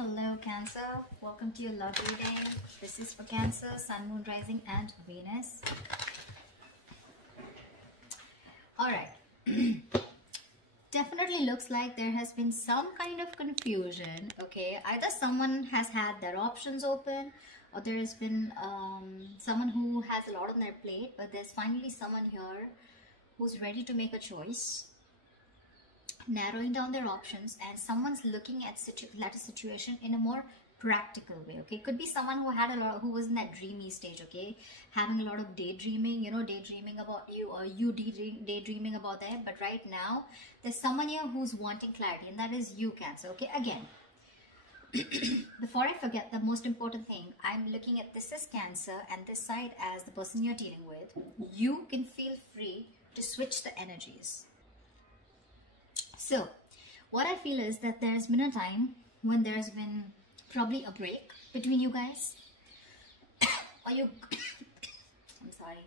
hello Cancer. Welcome to your love reading. This is for Cancer, Sun, Moon, Rising and Venus. Alright. Definitely looks like there has been some kind of confusion, okay? Either someone has had their options open, or there has been someone who has a lot on their plate, but there's finally someone here who's ready to make a choice, narrowing down their options, and someone's looking at a situation in a more practical way. Okay, could be someone who was in that dreamy stage, okay, having a lot of daydreaming, daydreaming about you, or you daydreaming about them. But right now there's someone here who's wanting clarity, and that is you, Cancer. Okay, again, before I forget, the most important thing, I'm looking at this as Cancer and this side as the person you're dealing with. You can feel free to switch the energies. So what I feel is that there's been a time when there's been probably a break between you guys, or you I'm sorry,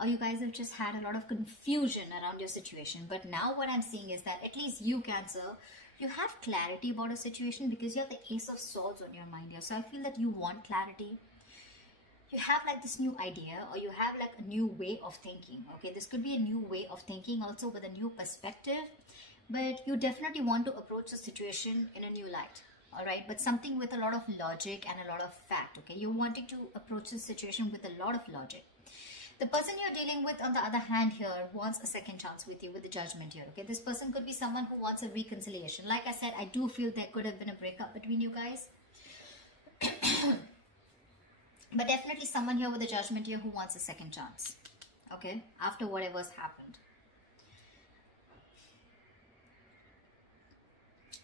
or you guys have just had a lot of confusion around your situation. But now what I'm seeing is that at least you, Cancer, you have clarity about a situation because you have the Ace of Swords on your mind here. So I feel that you want clarity. You have like this new idea, or you have like a new way of thinking. Okay, this could be a new way of thinking also with a new perspective, but you definitely want to approach the situation in a new light. All right, but something with a lot of logic and a lot of fact. Okay, you're wanting to approach the situation with a lot of logic. The person you're dealing with, on the other hand, here wants a second chance with you, with the Judgment here. Okay, this person could be someone who wants a reconciliation. Like I said, I do feel there could have been a breakup between you guys. But definitely someone here with the Judgment here who wants a second chance. Okay, after whatever's happened.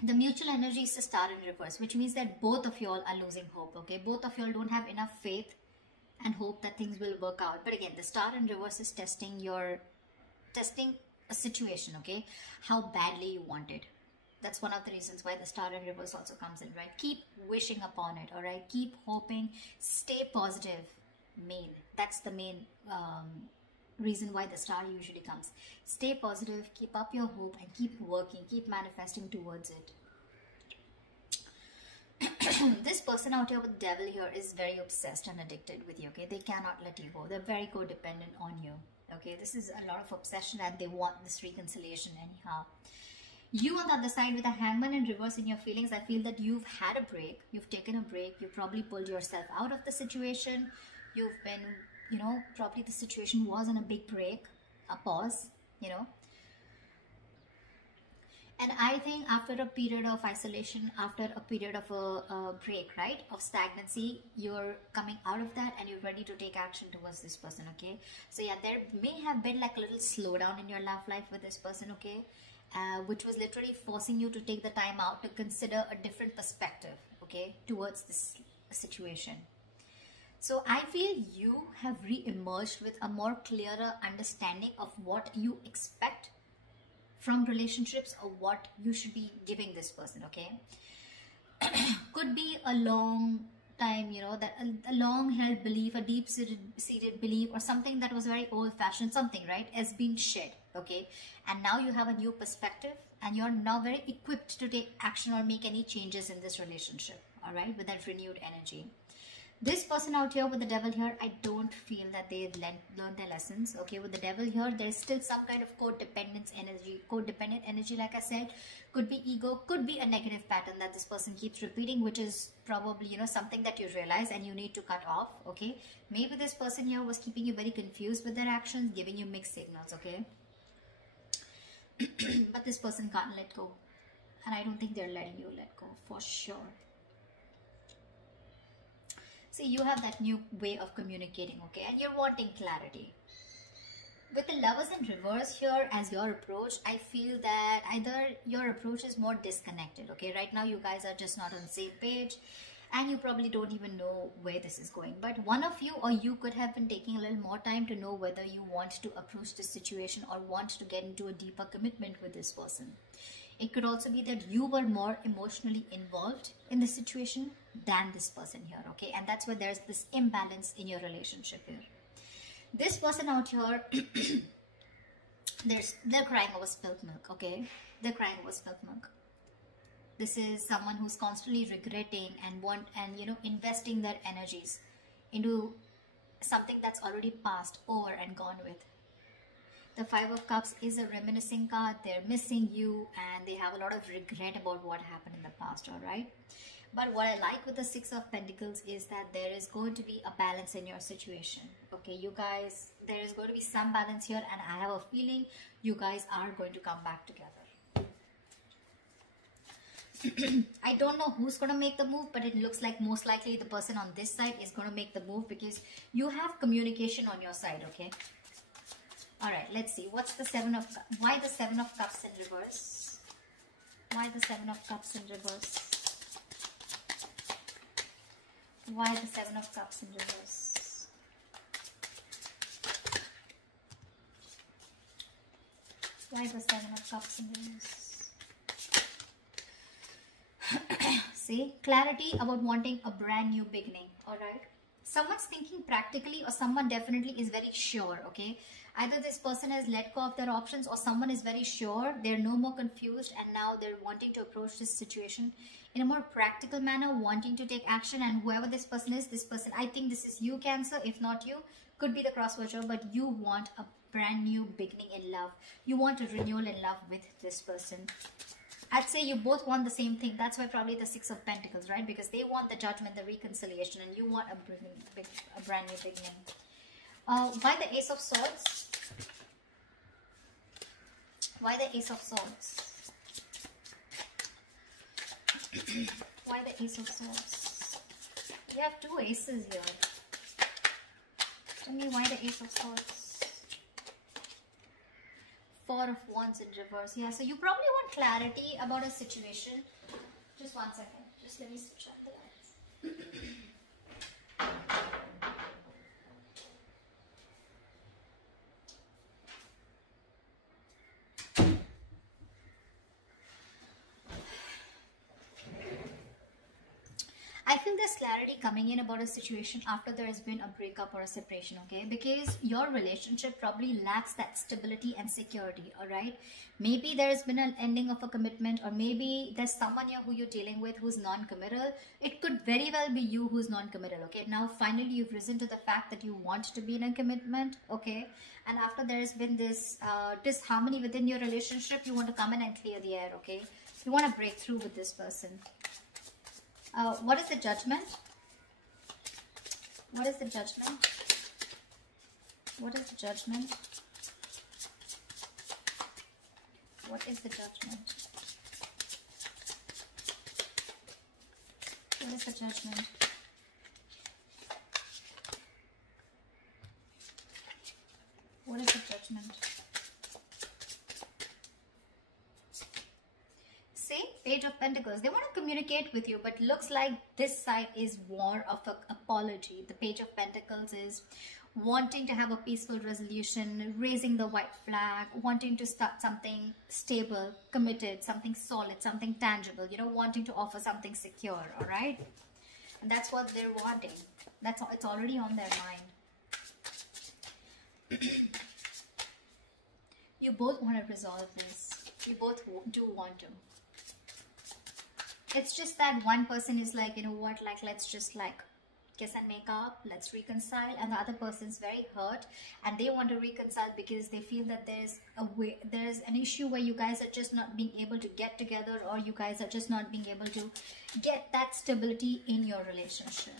The mutual energy is the Star in reverse, which means that both of y'all are losing hope. Okay, both of y'all don't have enough faith and hope that things will work out. But again, the Star in reverse is testing a situation. Okay, how badly you want it. That's one of the reasons why the Star in reverse also comes in, right? Keep wishing upon it. All right, keep hoping, stay positive. That's the main reason why the Star usually comes. Stay positive, keep up your hope, and keep working, keep manifesting towards it. This person out here with the Devil here is very obsessed and addicted with you. Okay, they cannot let you go. They're very codependent on you. Okay, this is a lot of obsession, and they want this reconciliation anyhow. You on the other side with a Hangman in reverse in your feelings, I feel that you've had a break, you've taken a break, you probably pulled yourself out of the situation. You've been, probably the situation was on a big break, a pause, And I think after a period of isolation, after a period of a break, right, of stagnancy, you're coming out of that and you're ready to take action towards this person, okay? So yeah, there may have been like a little slowdown in your love life with this person, okay? Which was literally forcing you to take the time out to consider a different perspective, okay, towards this situation. So I feel you have re-emerged with a more clearer understanding of what you expect from relationships, or what you should be giving this person, okay? Could be a long time, that a long held belief, a deep seated belief, or something that was very old fashioned, something, right, has been shed, okay? And now you have a new perspective, and you're now very equipped to take action or make any changes in this relationship, all right, with that renewed energy. This person out here with the Devil here, I don't feel that they've learned their lessons. Okay, with the Devil here, there's still some kind of codependent energy, like I said. Could be ego, could be a negative pattern that this person keeps repeating, which is probably, something that you realize and you need to cut off, okay? Maybe this person here was keeping you very confused with their actions, giving you mixed signals, okay? But this person can't let go. And I don't think they're letting you let go, for sure. See, you have that new way of communicating, okay, and you're wanting clarity. With the Lovers in reverse here as your approach, I feel that either your approach is more disconnected, okay? Right now, you guys are just not on the same page, and you probably don't even know where this is going. But one of you, or you, could have been taking a little more time to know whether you want to approach this situation or want to get into a deeper commitment with this person. It could also be that you were more emotionally involved in the situation than this person here, okay? And that's where there's this imbalance in your relationship here. This person out here, they're crying over spilt milk, okay? They're crying over spilt milk. This is someone who's constantly regretting and investing their energies into something that's already passed over and gone with. The Five of Cups is a reminiscing card. They're missing you and they have a lot of regret about what happened in the past, all right? But what I like with the Six of Pentacles is that there is going to be a balance in your situation. Okay, you guys, there is going to be some balance here, and I have a feeling you guys are going to come back together. I don't know who's going to make the move, but it looks like most likely the person on this side is going to make the move because you have communication on your side, okay? All right, let's see. What's the Seven of Cups? Why the Seven of Cups in reverse? Why the Seven of Cups in reverse? Why the Seven of Cups in reverse? Why the Seven of Cups in reverse? See, clarity about wanting a brand new beginning, alright? Someone's thinking practically, or someone definitely is very sure, okay? Either this person has let go of their options, or someone is very sure, they're no more confused, and now they're wanting to approach this situation in a more practical manner, wanting to take action. And whoever this person is, this person, I think this is you, Cancer. If not you, could be the cross watcher, but you want a brand new beginning in love. You want a renewal in love with this person. I'd say you both want the same thing. That's why probably the Six of Pentacles, right? Because they want the judgment, the reconciliation, and you want a brand new beginning. Why the Ace of Swords? Why the Ace of Swords? Why the Ace of Swords? You have two aces here. Tell me why the Ace of Swords. Four of Wands in reverse. Yeah, so you probably want clarity about a situation. Just 1 second. Just let me switch on the lights. I feel there's clarity coming in about a situation after there has been a breakup or a separation, okay? Because your relationship probably lacks that stability and security, all right? Maybe there has been an ending of a commitment, or maybe there's someone here who you're dealing with who's non-committal. It could very well be you who's non-committal, okay? Now, finally, you've risen to the fact that you want to be in a commitment, okay? And after there has been this disharmony within your relationship, you want to come in and clear the air, okay? You want to break through with this person. What is the Judgment? What is the Judgment? What is the Judgment? What is the Judgment? What is the Judgment? What is the Judgment? See, Page of Pentacles. They want to communicate with you, but looks like this side is more of an apology. The Page of Pentacles is wanting to have a peaceful resolution, raising the white flag, wanting to start something stable, committed, something solid, something tangible, you know, wanting to offer something secure, all right? And that's what they're wanting. That's all, it's already on their mind. You both want to resolve this. You both do want to. It's just that one person is like, you know what, like, let's just like kiss and make up, let's reconcile, and the other person's very hurt and they want to reconcile because they feel that there's an issue where you guys are just not being able to get together, or you guys are just not being able to get that stability in your relationship.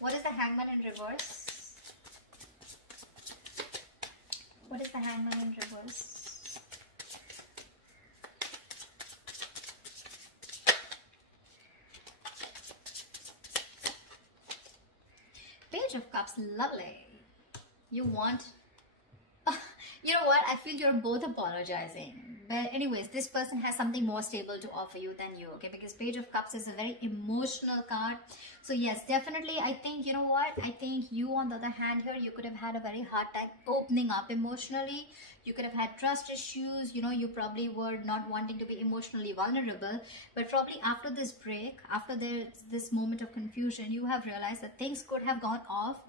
What is the Hangman in reverse? What is the Hangman in reverse? Page of Cups, lovely. You want... you know what? I feel you're both apologizing. But anyways, this person has something more stable to offer you than you, okay? Because Page of Cups is a very emotional card. So yes, definitely, I think, you know what? I think you, on the other hand here, you could have had a very hard time opening up emotionally. You could have had trust issues. You know, you probably were not wanting to be emotionally vulnerable. But probably after this break, after this moment of confusion, you have realized that things could have gone off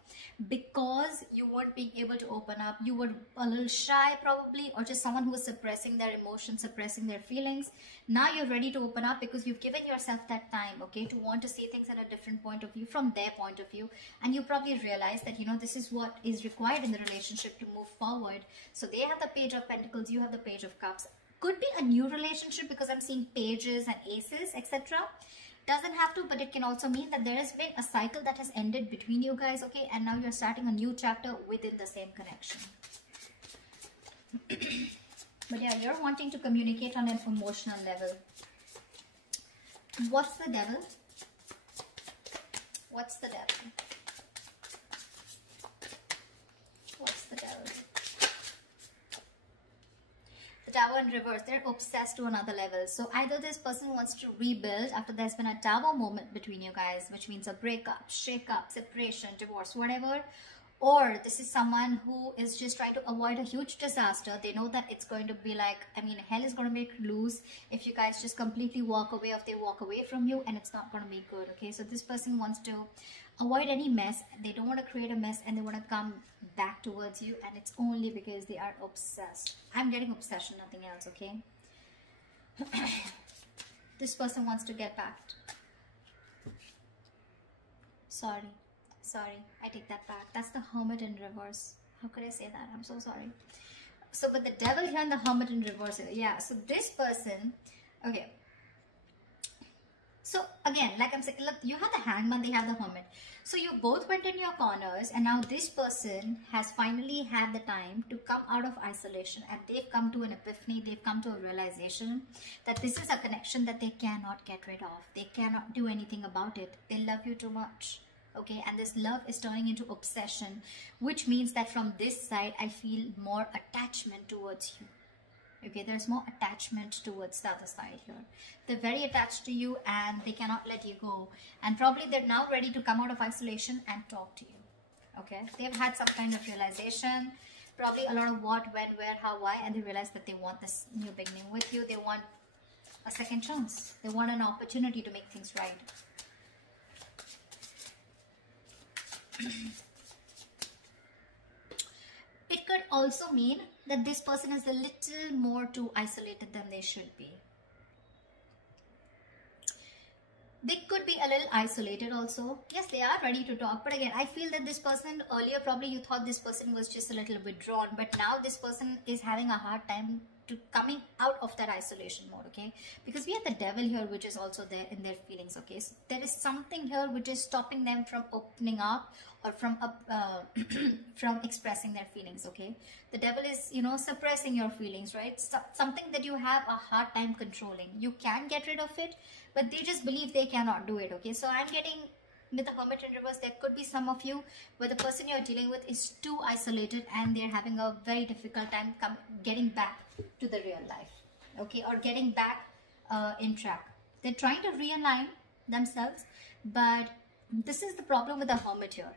because you weren't being able to open up. You were a little shy probably, or just someone who was suppressing their emotions emotions, suppressing their feelings. Now you're ready to open up because you've given yourself that time, okay, to want to see things at a different point of view, from their point of view. And you probably realize that, you know, this is what is required in the relationship to move forward. So they have the Page of Pentacles, you have the Page of Cups. Could be a new relationship because I'm seeing pages and aces, etc. Doesn't have to, but it can also mean that there has been a cycle that has ended between you guys, okay, and now you're starting a new chapter within the same connection. But yeah, you're wanting to communicate on an emotional level. What's the devil? What's the devil? What's the devil? The Tower in reverse. They're obsessed to another level. So either this person wants to rebuild after there's been a Tower moment between you guys, which means a breakup, shake-up, separation, divorce, whatever. Or this is someone who is just trying to avoid a huge disaster. They know that it's going to be like, I mean, hell is going to make loose if you guys just completely walk away, or if they walk away from you, and it's not going to be good, okay? So this person wants to avoid any mess. They don't want to create a mess, and they want to come back towards you, and it's only because they are obsessed. I'm getting obsession, nothing else, okay? This person wants to get back. Sorry, I take that back. That's the Hermit in reverse. How could I say that? I'm so sorry. So, but the Devil here and the Hermit in reverse. Yeah, so this person, okay. So, again, like I'm saying, look, you have the Hangman, they have the Hermit. So, you both went in your corners, and now this person has finally had the time to come out of isolation, and they've come to an epiphany, they've come to a realization that this is a connection that they cannot get rid of. They cannot do anything about it. They love you too much. Okay, and this love is turning into obsession, which means that from this side, I feel more attachment towards you. Okay, there's more attachment towards the other side here. They're very attached to you and they cannot let you go. And probably they're now ready to come out of isolation and talk to you. Okay, they've had some kind of realization, probably a lot of what, when, where, how, why, and they realize that they want this new beginning with you. They want a second chance. They want an opportunity to make things right. It could also mean that this person is a little more too isolated than they should be. They could be a little isolated also. Yes, they are ready to talk. But again, I feel that this person, earlier probably you thought this person was just a little withdrawn. But now this person is having a hard time to coming out of that isolation mode, okay? Because we have the Devil here, which is also there in their feelings, okay? So there is something here which is stopping them from opening up or from from expressing their feelings, okay? The Devil is, you know, suppressing your feelings, right? Something that you have a hard time controlling. You can get rid of it, but they just believe they cannot do it, okay? So I'm getting, with the Hermit in reverse, there could be some of you where the person you're dealing with is too isolated and they're having a very difficult time getting back to the real life, okay, or getting back in track. They're trying to realign themselves, but this is the problem with the Hermit here.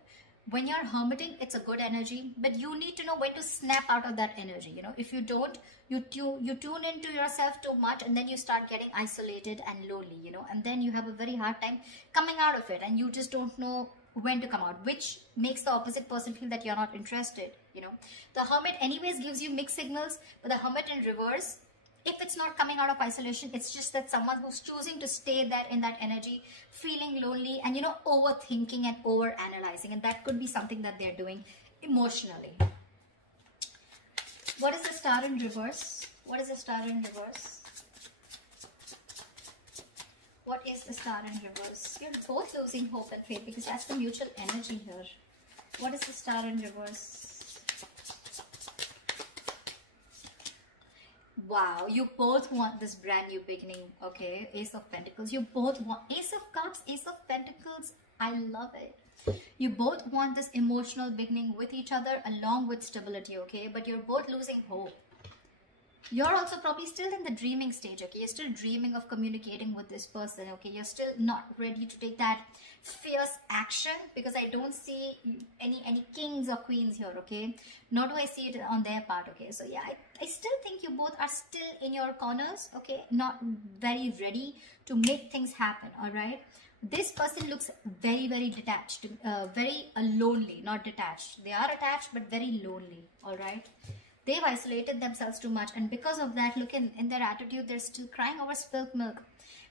When you're hermiting, it's a good energy, but you need to know when to snap out of that energy. You know, if you don't, you tune into yourself too much, and then you start getting isolated and lonely, you know, and then you have a very hard time coming out of it, and you just don't know when to come out, which makes the opposite person feel that you're not interested, you know. The Hermit anyways gives you mixed signals, but the Hermit in reverse, if it's not coming out of isolation, it's just that someone who's choosing to stay there in that energy, feeling lonely and, you know, overthinking and over-analyzing. And that could be something that they're doing emotionally. What is the Star in reverse? What is the Star in reverse? What is the Star in reverse? You're both losing hope and faith because that's the mutual energy here. What is the Star in reverse? Wow, you both want this brand new beginning, okay? Ace of Pentacles. You both want Ace of Cups, Ace of Pentacles. I love it. You both want this emotional beginning with each other along with stability, okay? But you're both losing hope. You're also probably still in the dreaming stage, okay? You're still dreaming of communicating with this person, okay? You're still not ready to take that fierce action because I don't see any kings or queens here, okay? Nor do I see it on their part, okay? So yeah, I still think you both are still in your corners, okay? Not very ready to make things happen, all right? This person looks very, very detached, very lonely, not detached. They are attached, but very lonely, all right? They've isolated themselves too much, and because of that, look in their attitude, they're still crying over spilt milk.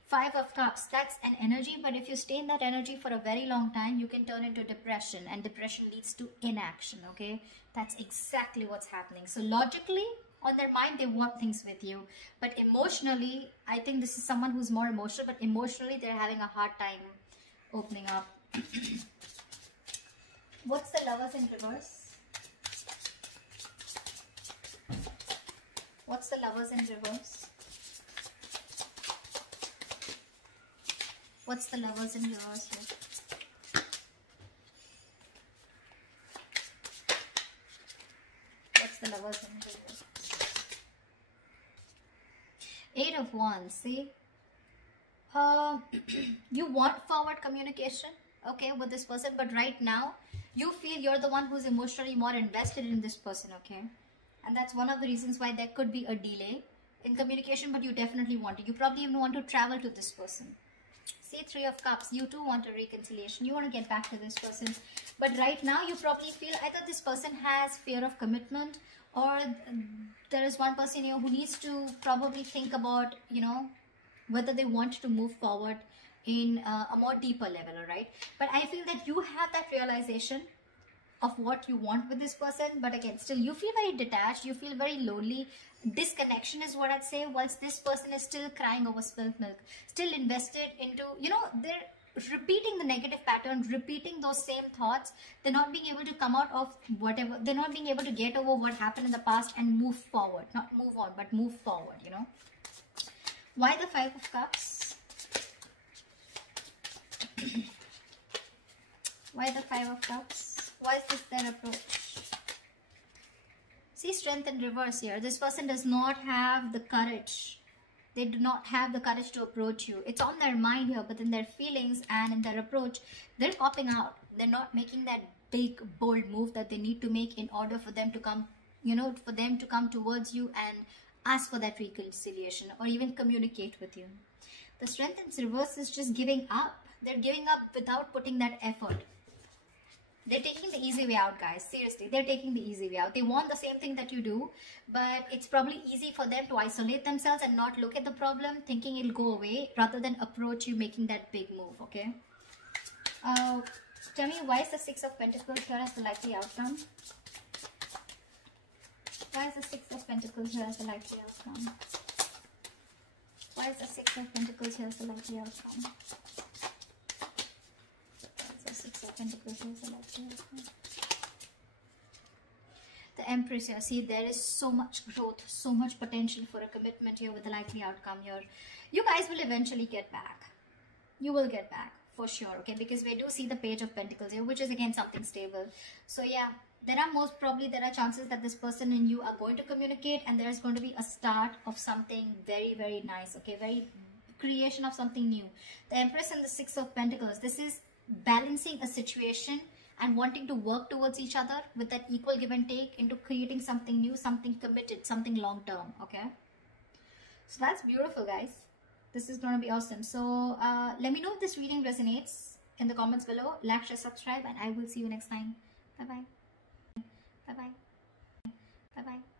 5 of Cups, that's an energy, but if you stay in that energy for a very long time, you can turn into depression, and depression leads to inaction, okay? That's exactly what's happening. So logically, on their mind, they want things with you, but emotionally, I think this is someone who's more emotional, but emotionally, they're having a hard time opening up. What's the Lovers in reverse? What's the Lovers in reverse? What's the Lovers in reverse here? What's the Lovers in reverse? 8 of Wands, see? You want forward communication, okay, with this person, but right now, you feel you're the one who's emotionally more invested in this person, okay? And that's one of the reasons why there could be a delay in communication, but you definitely want it. You probably even want to travel to this person. See, 3 of Cups, you too want a reconciliation. You want to get back to this person. But right now, you probably feel either this person has fear of commitment, or there is one person here who needs to probably think about, you know, whether they want to move forward in a more deeper level, all right? But I feel that you have that realization of what you want with this person, but again, still you feel very detached, you feel very lonely. Disconnection is what I'd say, whilst this person is still crying over spilt milk, still invested into, you know, they're repeating the negative pattern, repeating those same thoughts. They're not being able to come out of whatever, they're not being able to get over what happened in the past and move forward, not move on, but move forward, you know. Why the 5 of Cups? Why the 5 of Cups? Why is this their approach? See, Strength in reverse here. This person does not have the courage. They do not have the courage to approach you. It's on their mind here, but in their feelings and in their approach, they're popping out. They're not making that big, bold move that they need to make in order for them to come, you know, for them to come towards you and ask for that reconciliation or even communicate with you. The Strength in reverse is just giving up. They're giving up without putting that effort. They're taking the easy way out, guys. Seriously, they're taking the easy way out. They want the same thing that you do, but it's probably easy for them to isolate themselves and not look at the problem, thinking it'll go away, rather than approach you making that big move, okay? Tell me, why is the 6 of Pentacles here as the likely outcome? Why is the 6 of Pentacles here as the likely outcome? Why is the 6 of Pentacles here as the likely outcome? Pentacles here as the likely outcome. The Empress here. See, there is so much growth, so much potential for a commitment here with the likely outcome here. You guys will eventually get back. You will get back for sure, okay? Because we do see the Page of Pentacles here, which is again something stable. So yeah, there are chances that this person and you are going to communicate, and there's going to be a start of something very, very nice, okay? Very creation of something new. The Empress and the 6 of Pentacles. This is balancing a situation and wanting to work towards each other with that equal give and take into creating something new, something committed, something long term, okay? So that's beautiful, guys. This is going to be awesome. So let me know if this reading resonates in the comments below. Like, share, subscribe, and I will see you next time. Bye-bye. Bye-bye. Bye-bye.